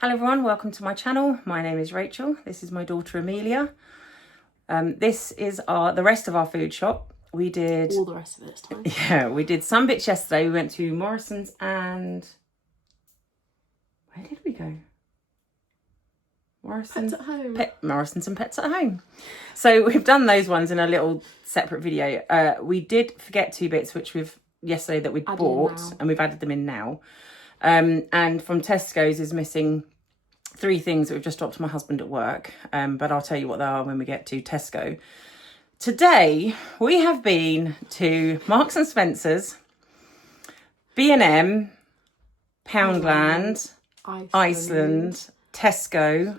Hello everyone, welcome to my channel. My name is Rachel. This is my daughter Amelia. This is the rest of our food shop. We did all the rest of it this time. Yeah, we did some bits yesterday. We went to Morrison's and where did we go? Pets at Home. Morrison's and Pets at Home. So we've done those ones in a little separate video. We did forget two bits which yesterday that we'd bought and we've added them in now. And from Tesco's is missing three things that we've just dropped to my husband at work. But I'll tell you what they are when we get to Tesco. Today, we have been to Marks and Spencer's, B&M, Poundland, Iceland, Tesco,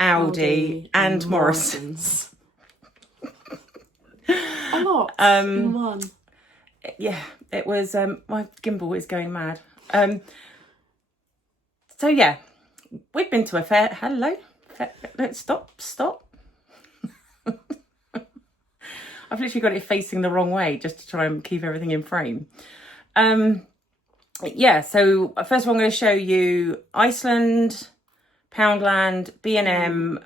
Aldi and Morrison's. A lot in one. Yeah, it was, my gimbal is going mad. So yeah, we've been to a fair. Hello, stop. I've literally got it facing the wrong way just to try and keep everything in frame. Yeah, so first of all, I'm going to show you Iceland, Poundland, B&M,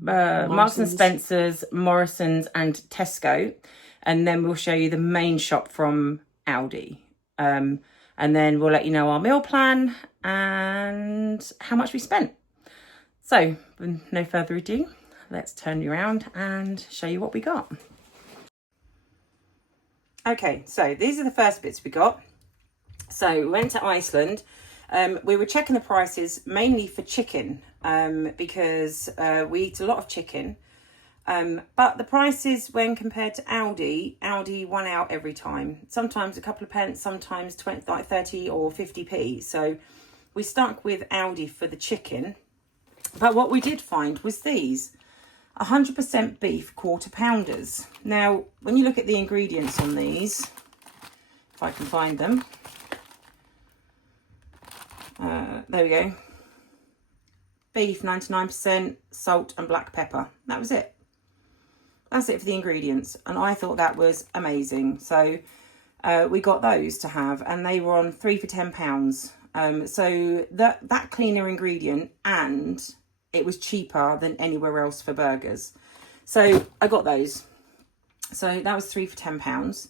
Marks and Spencer's, Morrison's and Tesco. And then we'll show you the main shop from Aldi. And then we'll let you know our meal plan and how much we spent. So, with no further ado, let's turn you around and show you what we got. Okay, so these are the first bits we got. So we went to Iceland. We were checking the prices mainly for chicken because we eat a lot of chicken. But the prices when compared to Aldi won out every time. Sometimes a couple of pence, sometimes 30 or 50p. So we stuck with Aldi for the chicken. But what we did find was these 100% beef quarter pounders. Now, when you look at the ingredients on these, if I can find them. There we go. Beef 99%, salt and black pepper. That was it. That's it for the ingredients. And I thought that was amazing. So we got those to have and they were on 3 for £10. So that cleaner ingredient and it was cheaper than anywhere else for burgers. So I got those. So that was 3 for £10.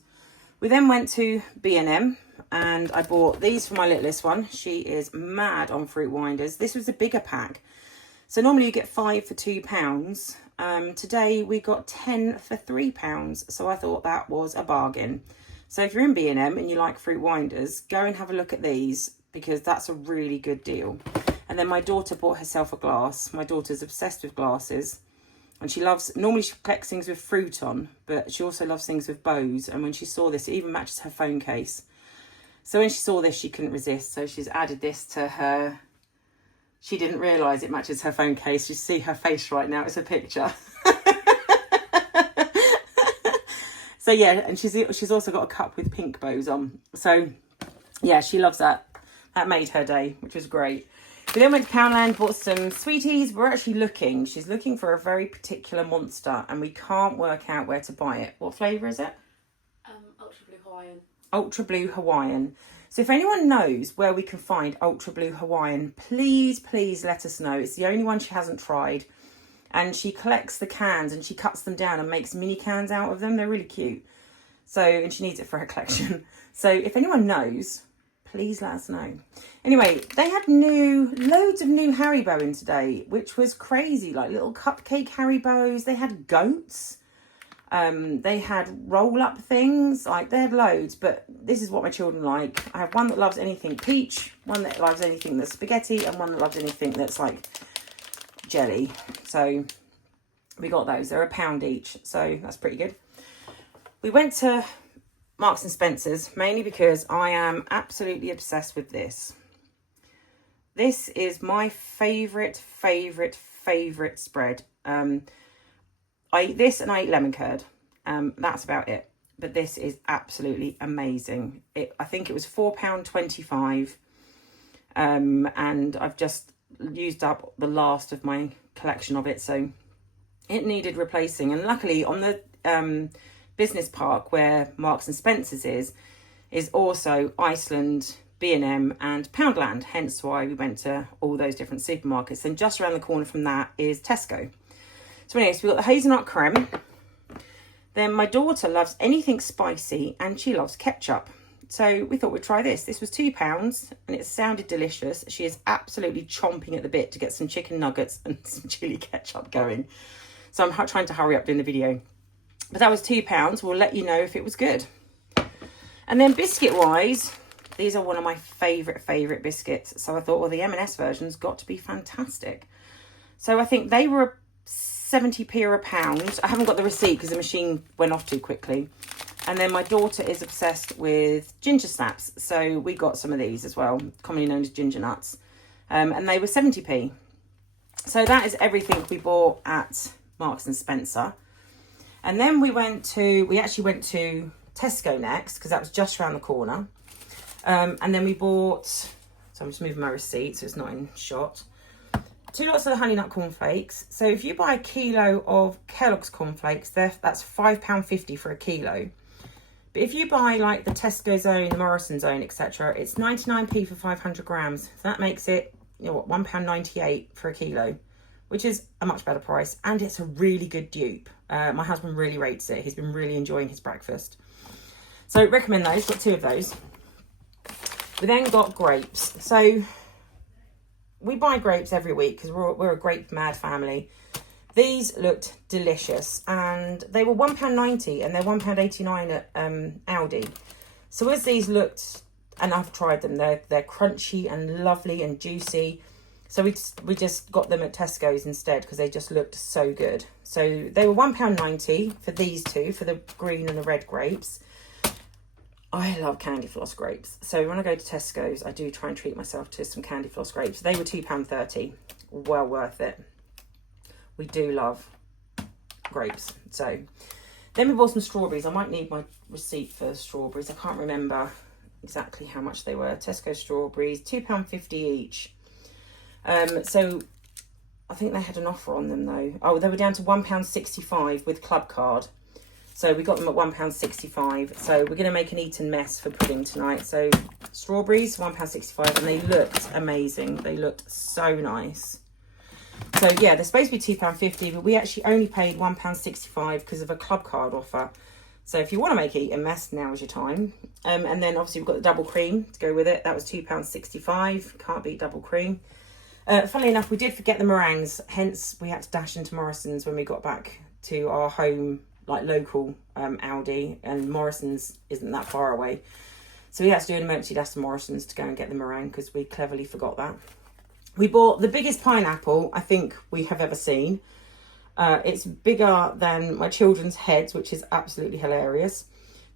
We then went to B&M and I bought these for my littlest one. She is mad on fruit winders. This was a bigger pack. So normally you get 5 for £2. Today we got 10 for £3. So I thought that was a bargain. So if you're in B&M and you like fruit winders, go and have a look at these because that's a really good deal. And then my daughter bought herself a glass. My daughter's obsessed with glasses and she normally she collects things with fruit on, but she also loves things with bows. And when she saw this, it even matches her phone case. So when she saw this, she couldn't resist. So she's added this to her. She didn't realise it matches her phone case. You see her face right now. It's a picture. So yeah, and she's also got a cup with pink bows on. So yeah, she loves that. That made her day, which was great. We then went to Poundland, bought some sweeties. We're actually looking. She's looking for a very particular monster and we can't work out where to buy it. What flavour is it? Ultra Blue Hawaiian. Ultra Blue Hawaiian. So if anyone knows where we can find Ultra Blue Hawaiian, please let us know. It's the only one she hasn't tried. And she collects the cans and she cuts them down and makes mini cans out of them. They're really cute. So, and she needs it for her collection. So if anyone knows, please let us know. Anyway, they had loads of new Haribo in today, which was crazy. Like little cupcake Haribos. They had goats. They had roll-up things, like they had loads, but this is what my children like. I have one that loves anything peach, one that loves anything that's spaghetti, and one that loves anything that's like jelly. So we got those. They're £1 each, so that's pretty good. We went to Marks and Spencer's mainly because I am absolutely obsessed with this. This is my favourite spread. I eat this and I eat lemon curd. That's about it. But this is absolutely amazing. I think it was £4.25. And I've just used up the last of my collection of it. So it needed replacing. And luckily on the business park where Marks and Spencer's is also Iceland, B&M and Poundland, hence why we went to all those different supermarkets. And just around the corner from that is Tesco. So anyways, we've got the hazelnut creme. Then my daughter loves anything spicy and she loves ketchup. So we thought we'd try this. This was £2 and it sounded delicious. She is absolutely chomping at the bit to get some chicken nuggets and some chilli ketchup going. So I'm trying to hurry up doing the video. But that was £2. We'll let you know if it was good. And then biscuit-wise, these are one of my favourite biscuits. So I thought, well, the M&S version's got to be fantastic. So I think they were 70p or £1. I haven't got the receipt because the machine went off too quickly. And then my daughter is obsessed with ginger snaps. So we got some of these as well, commonly known as ginger nuts. And they were 70p. So that is everything we bought at Marks and Spencer. And then we actually went to Tesco next because that was just around the corner. And then we bought, so I'm just moving my receipt so it's not in shot. 2 lots of the honey nut cornflakes. So if you buy a kilo of Kellogg's cornflakes, that's £5.50 for a kilo. But if you buy like the Tesco zone, the Morrison's zone, etc., it's 99p for 500 grams. So that makes it, £1.98 for a kilo, which is a much better price. And it's a really good dupe. My husband really rates it. He's been really enjoying his breakfast. So recommend those. Got 2 of those. We then got grapes. So we buy grapes every week because we're a grape mad family. These looked delicious and they were £1.90 and they're £1.89 at Aldi. So as these looked, and I've tried them, they're crunchy and lovely and juicy. So we just got them at Tesco's instead because they just looked so good. So they were £1.90 for these 2, for the green and the red grapes. I love candy floss grapes. So when I go to Tesco's, I do try and treat myself to some candy floss grapes. They were £2.30. Well worth it. We do love grapes. So then we bought some strawberries. I might need my receipt for strawberries. I can't remember exactly how much they were. Tesco strawberries, £2.50 each. So I think they had an offer on them though. Oh, they were down to £1.65 with club card. So we got them at £1.65. So we're going to make an Eton mess for pudding tonight. So strawberries, £1.65, and they looked amazing. They looked so nice. So yeah, they're supposed to be £2.50, but we actually only paid £1.65 because of a club card offer. So if you want to make Eton mess, now is your time. And then obviously we've got the double cream to go with it. That was £2.65. Can't beat double cream. Funnily enough, we did forget the meringues. Hence, we had to dash into Morrison's when we got back to our home, like local Aldi, and Morrison's isn't that far away. So we had to do an emergency dash to Morrison's to go and get the meringue because we cleverly forgot that. We bought the biggest pineapple I think we have ever seen. It's bigger than my children's heads, which is absolutely hilarious.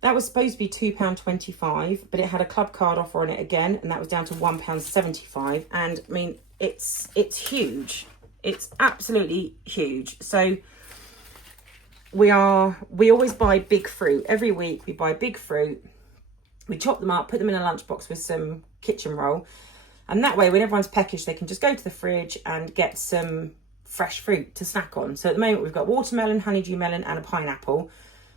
That was supposed to be £2.25, but it had a club card offer on it again, and that was down to £1.75. And I mean, it's huge. It's absolutely huge. So we always buy big fruit. Every week we buy big fruit. We chop them up, put them in a lunchbox with some kitchen roll. And that way, when everyone's peckish, they can just go to the fridge and get some fresh fruit to snack on. So at the moment, we've got watermelon, honeydew melon and a pineapple.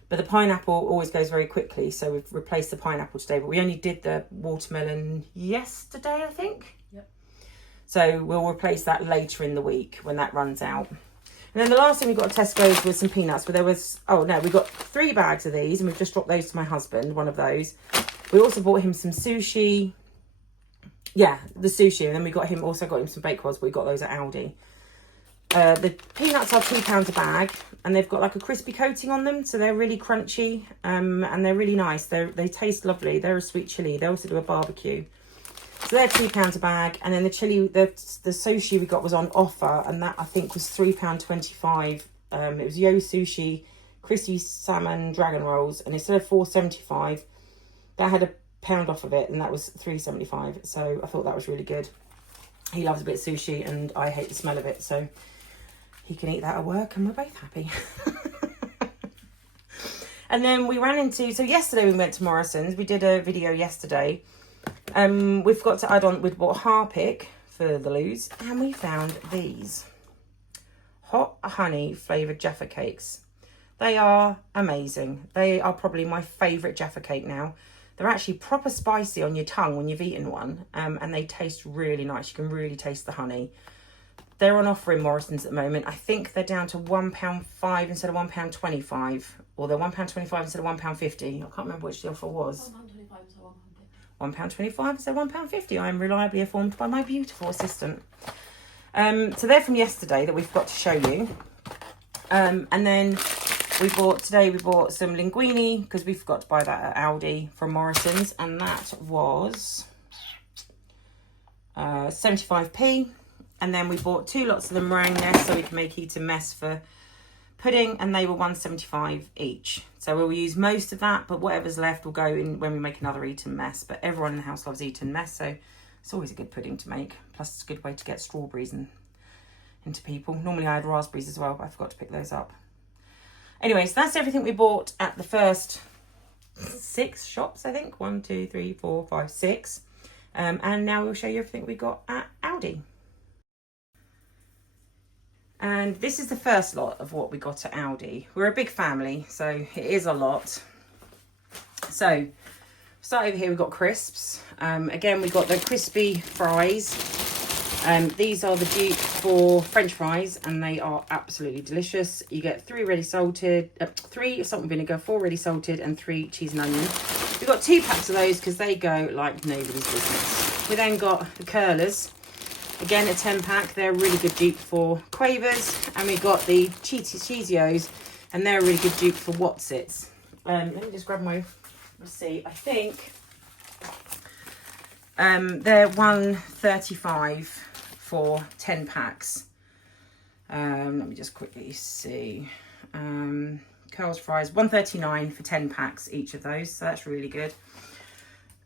But the pineapple always goes very quickly. So we've replaced the pineapple today. But we only did the watermelon yesterday, I think. Yep. So we'll replace that later in the week when that runs out. And then the last thing we got at Tesco's was some peanuts. But there was, we got 3 bags of these. And we've just dropped those to my husband, one of those. We also bought him some sushi. Yeah, the sushi. And then we also got him some baked rolls, but we got those at Aldi. The peanuts are £2 a bag, and they've got like a crispy coating on them, so they're really crunchy, and they're really nice. They taste lovely. They're a sweet chilli. They also do a barbecue. So they're £2 a bag, and then the chilli, the sushi we got was on offer, and that I think was £3.25. It was Yo Sushi, crispy salmon dragon rolls, and instead of £4.75, that had a £1 off of it, and that was £3.75. So I thought that was really good. He loves a bit of sushi, and I hate the smell of it, so he can eat that at work, and we're both happy. And then we ran into, so yesterday we went to Morrison's. We did a video yesterday. We forgot to add on, we'd bought Harpic for the loos, and we found these hot honey flavoured Jaffa cakes. They are amazing. They are probably my favourite Jaffa cake now. They're actually proper spicy on your tongue when you've eaten one, and they taste really nice. You can really taste the honey. They're on offer in Morrison's at the moment. I think they're down to £1.5 instead of £1.25, or they're £1.25 instead of £1.50. I can't remember which the offer was. £1.25 instead of £1.50. I am reliably informed by my beautiful assistant. So they're from yesterday that we've got to show you. And then we bought some linguine because we forgot to buy that at Aldi from Morrison's, and that was 75p. And then we bought 2 lots of the meringue nest so we can make Eton mess for pudding, and they were £1.75 each. So we'll use most of that, but whatever's left will go in when we make another Eton mess. But everyone in the house loves Eton mess, so it's always a good pudding to make. Plus it's a good way to get strawberries into people. Normally I had raspberries as well, but I forgot to pick those up. Anyway, so that's everything we bought at the first 6 shops, I think. 1, 2, 3, 4, 5, 6. And now we'll show you everything we got at Aldi. And this is the first lot of what we got at Aldi. We're a big family, so it is a lot. So, start over here, we've got crisps. Again, we got the crispy fries. These are the dupe for French fries, and they are absolutely delicious. You get 3 ready salted, 3 salt and vinegar, 4 ready salted, and 3 cheese and onion. We've got 2 packs of those because they go like nobody's business. We then got the curlers. Again, a 10 pack. They're a really good dupe for Quavers. And we got the Cheesios, and they're a really good dupe for Wotsits. Let me just grab my receipt. I think they're £1.35 for 10 packs. Let me just quickly see. Curls fries, £1.39 for 10 packs each of those. So that's really good.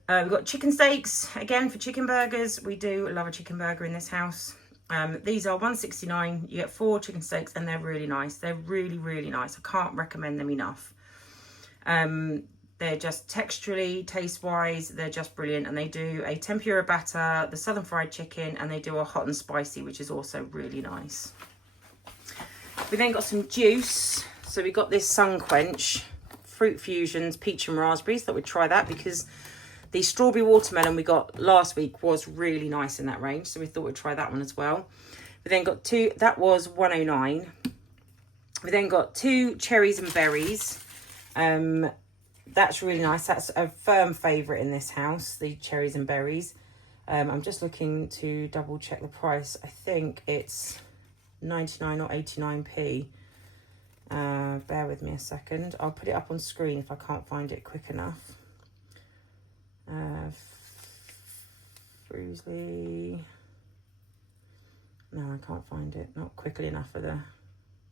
We've got chicken steaks, again, for chicken burgers. We do love a chicken burger in this house. These are £1.69. You get 4 chicken steaks, and they're really nice. They're really, really nice. I can't recommend them enough. They're just texturally, taste-wise, they're just brilliant. And they do a tempura batter, the southern fried chicken, and they do a hot and spicy, which is also really nice. We then got some juice. So we got this Sun Quench, Fruit Fusions, peach and raspberries. Thought we'd try that because the strawberry watermelon we got last week was really nice in that range. So we thought we'd try that one as well. We then got 2, that was £1.09. We then got 2 cherries and berries. That's really nice. That's a firm favourite in this house, the cherries and berries. I'm just looking to double check the price. I think it's 99 or 89p. Bear with me a second. I'll put it up on screen if I can't find it quick enough. Fruisley. No, I can't find it. Not quickly enough for the...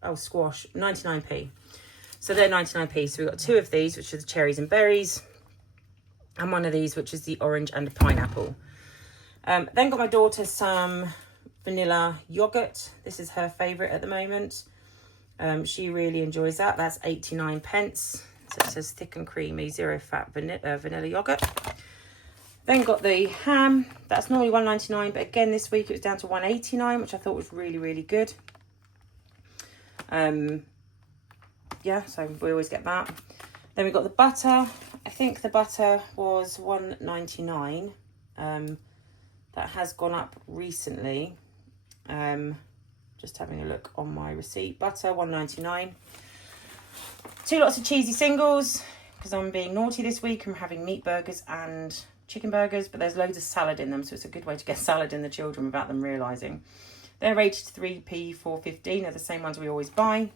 Oh, squash. 99p. So they're 99p. So we've got 2 of these, which are the cherries and berries. And 1 of these, which is the orange and the pineapple. Then got my daughter some vanilla yogurt. This is her favourite at the moment. She really enjoys that. That's 89 pence. So it says thick and creamy, 0 fat vanilla yogurt. Then got the ham. That's normally £1.99, but again this week it was down to £1.89, which I thought was really, really good. Yeah, so we always get that. Then we got the butter. I think the butter was £1.99. That has gone up recently. Just having a look on my receipt. Butter, £1.99. 2 lots of cheesy singles, because I'm being naughty this week. I'm having meat burgers and chicken burgers, but there's loads of salad in them, so it's a good way to get salad in the children without them realising. They're rated 3p, 4.15. They're the same ones we always buy.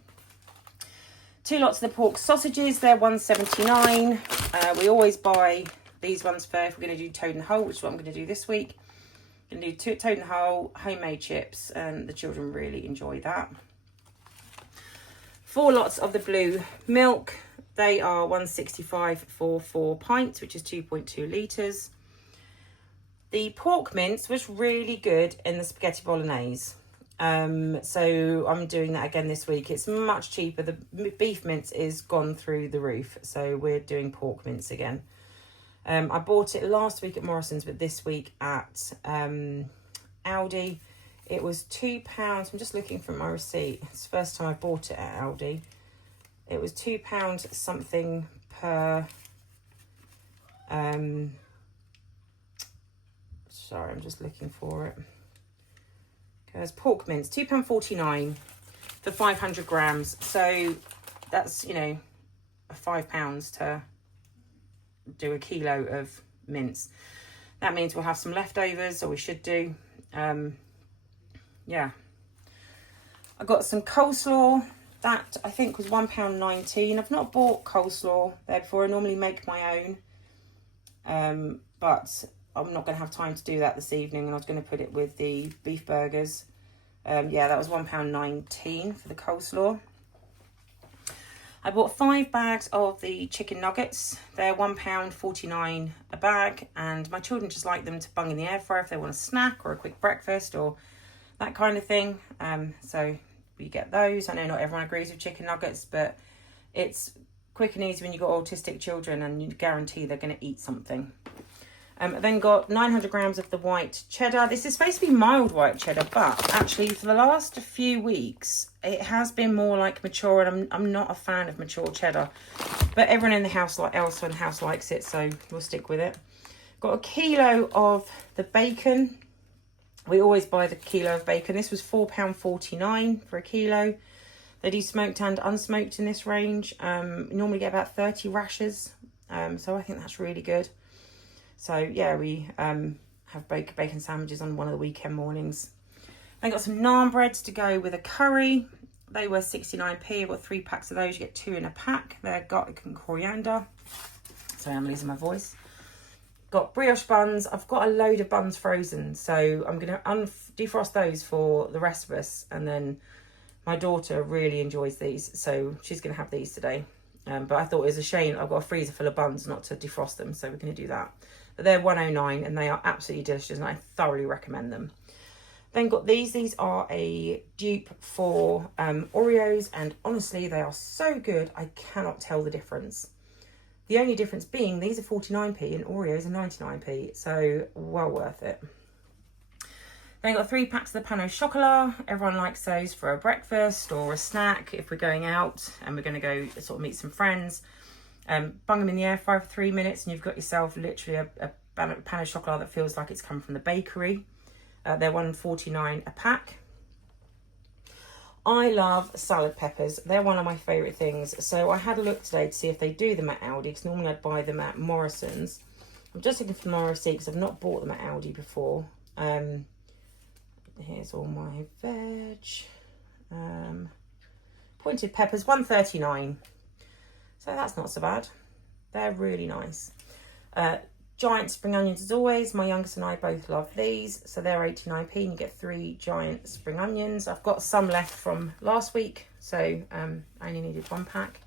2 lots of the pork sausages. They're £1.79. We always buy these ones first. We're going to do toad and whole, which is what I'm going to do this week. I'm going to do toad and whole, homemade chips, and the children really enjoy that. 4 lots of the blue milk. They are £1.65 for 4 pints, which is 2.2 litres. The pork mince was really good in the spaghetti bolognese. So I'm doing that again this week. It's much cheaper. The beef mince is gone through the roof. So we're doing pork mince again. I bought it last week at Morrison's, but this week at Aldi. It was £2. I'm just looking for my receipt. It's the first time I bought it at Aldi. It was £2 something per Sorry, I'm just looking for it. There's pork mince, £2.49 for 500 grams. So that's, you know, £5 to do a kilo of mince. That means we'll have some leftovers, or we should do. Yeah. I got some coleslaw. That I think was £1.19. I've not bought coleslaw there before. I normally make my own. But I'm not going to have time to do that this evening, and I was going to put it with the beef burgers. Yeah, that was £1.19 for the coleslaw. I bought 5 bags of the chicken nuggets. They're £1.49 a bag, and my children just like them to bung in the air fryer if they want a snack or a quick breakfast or that kind of thing. So we get those. I know not everyone agrees with chicken nuggets, but it's quick and easy when you've got autistic children, and you guarantee they're going to eat something. I then got 900 grams of the white cheddar. This is supposed to be mild white cheddar, but actually for the last few weeks, it has been more like mature, and I'm not a fan of mature cheddar. But everyone in the house, else in the house likes it, so we'll stick with it. Got a kilo of the bacon. We always buy the kilo of bacon. This was £4.49 for a kilo. They do smoked and unsmoked in this range. We normally get about 30 rashers, so I think that's really good. So yeah, we have bacon sandwiches on one of the weekend mornings. I got some naan breads to go with a curry. They were 69p. I've got 3 packs of those. You get 2 in a pack. They're garlic and coriander. Sorry, I'm losing my voice. Got brioche buns. I've got a load of buns frozen, so I'm going to defrost those for the rest of us. And then my daughter really enjoys these, so she's going to have these today. But I thought it was a shame I've got a freezer full of buns not to defrost them, so we're going to do that. But they're £1.09 and they are absolutely delicious, and I thoroughly recommend them. Then got these. These are a dupe for Oreos, and honestly, they are so good, I cannot tell the difference. The only difference being these are 49p and Oreos are 99p, so well worth it. Then got 3 packs of the pain au chocolat. Everyone likes those for a breakfast or a snack if we're going out and we're going to go sort of meet some friends. Bung them in the air fryer for 3 minutes, and you've got yourself literally a pain au chocolat that feels like it's come from the bakery. They're £1.49 a pack. I love salad peppers. They're one of my favourite things. So I had a look today to see if they do them at Aldi, because normally I'd buy them at Morrison's. I'm just looking for them on receipt because I've not bought them at Aldi before. Here's all my veg. Pointed peppers, £1.39. So that's not so bad. They're really nice. Giant spring onions as always. My youngest and I both love these. So they're 89p and you get 3 giant spring onions. I've got some left from last week, so I only needed 1 pack.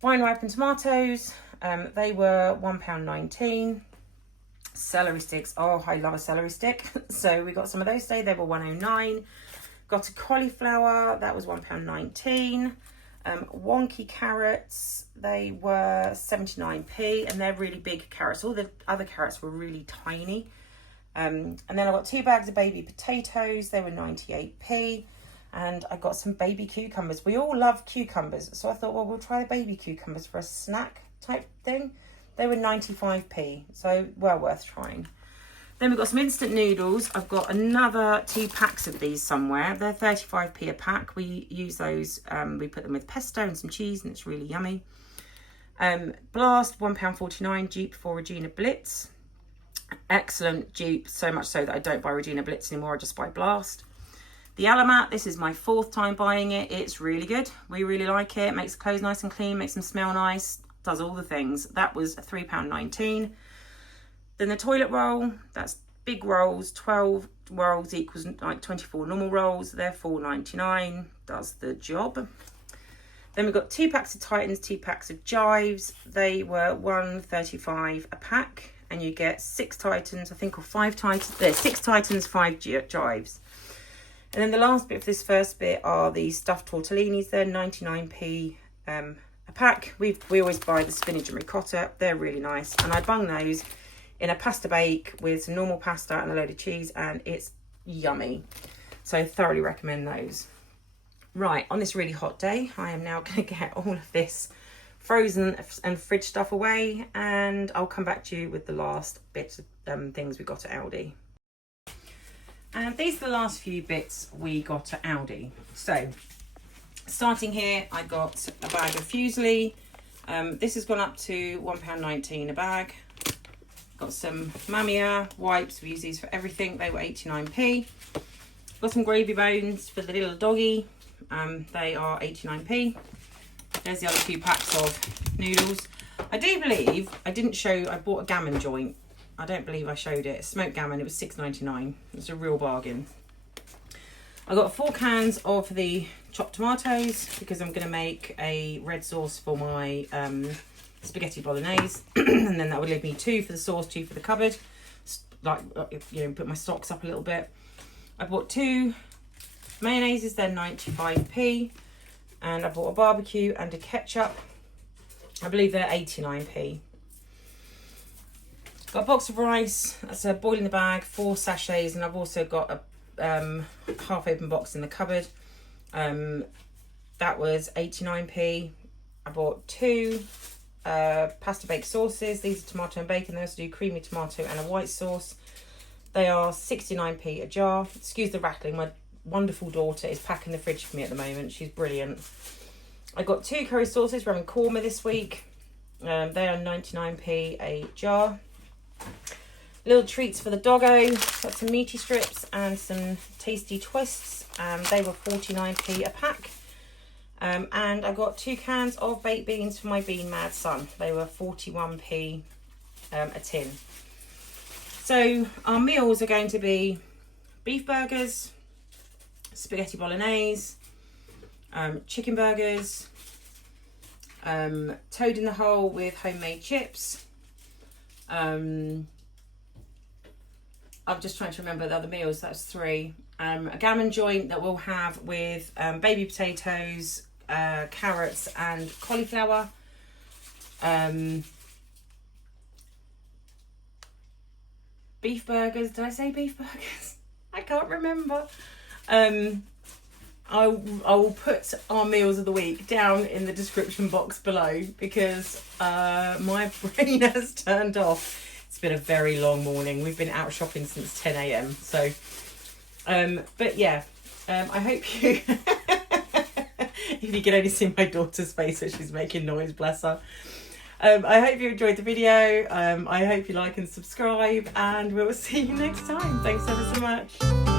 Wine ripened tomatoes. They were £1.19. Celery sticks. Oh, I love a celery stick. So we got some of those today. They were £1.09. Got a cauliflower. That was £1.19. Wonky carrots, they were 79p, and they're really big carrots. All the other carrots were really tiny. And then I got 2 bags of baby potatoes. They were 98p. And I got some baby cucumbers. We all love cucumbers, so I thought, well, we'll try the baby cucumbers for a snack type thing. They were 95p, so well worth trying. Then we've got some instant noodles. I've got another 2 packs of these somewhere. They're 35p a pack. We use those, we put them with pesto and some cheese, and it's really yummy. Blast, £1.49, dupe for Regina Blitz. Excellent dupe, so much so that I don't buy Regina Blitz anymore, I just buy Blast. The Alamat, this is my 4th time buying it. It's really good. We really like it. Makes the clothes nice and clean, makes them smell nice, does all the things. That was £3.19. Then the toilet roll, that's big rolls, 12 rolls equals like 24 normal rolls. They're £4.99, does the job. Then we've got 2 packs of Titans, 2 packs of Jives. They were £1.35 a pack, and you get 6 Titans, I think, or 5 Titans. There's 6 Titans, 5 Jives. And then the last bit of this first bit are the stuffed tortellinis. They're 99p a pack. We always buy the spinach and ricotta. They're really nice, and I bung those in a pasta bake with some normal pasta and a load of cheese, and it's yummy. So thoroughly recommend those. Right, on this really hot day, I am now going to get all of this frozen and fridge stuff away, and I'll come back to you with the last bits of things we got at Aldi. And these are the last few bits we got at Aldi. So starting here, I got a bag of fusilli. This has gone up to £1.19 a bag. Got some Mamiya wipes. We use these for everything. They were 89p. Got some gravy bones for the little doggy. They are 89p. There's the other 2 packs of noodles. I do believe I didn't show, I bought a gammon joint. I don't believe I showed it. Smoked gammon, it was $6.99. It was a real bargain. I got 4 cans of the chopped tomatoes because I'm going to make a red sauce for my spaghetti bolognaise. And then that would leave me 2 for the sauce, 2 for the cupboard. Like, you know, put my stocks up a little bit. I bought 2 mayonnaises, they're 95p. And I bought a barbecue and a ketchup. I believe they're 89p. Got a box of rice. That's a boil in the bag, 4 sachets. And I've also got a half open box in the cupboard. That was 89p. I bought 2 pasta bake sauces. These are tomato and bacon. They also do creamy tomato and a white sauce. They are 69p a jar. Excuse the rattling. My wonderful daughter is packing the fridge for me at the moment. She's brilliant. I got 2 curry sauces. We're having korma this week. They are 99p a jar. Little treats for the doggo. Got some meaty strips and some tasty twists. They were 49p a pack. And I got 2 cans of baked beans for my bean mad son. They were 41p a tin. So our meals are going to be beef burgers, spaghetti bolognese, chicken burgers, toad in the hole with homemade chips. I'm just trying to remember the other meals. That's 3. A gammon joint that we'll have with baby potatoes, carrots and cauliflower. Beef burgers. Did I say beef burgers? I can't remember. I will put our meals of the week down in the description box below because my brain has turned off. It's been a very long morning. We've been out shopping since 10 a.m. So, but yeah, I hope you, if you can only see my daughter's face as she's making noise, bless her. I hope you enjoyed the video. I hope you like and subscribe, and we'll see you next time. Thanks ever so much.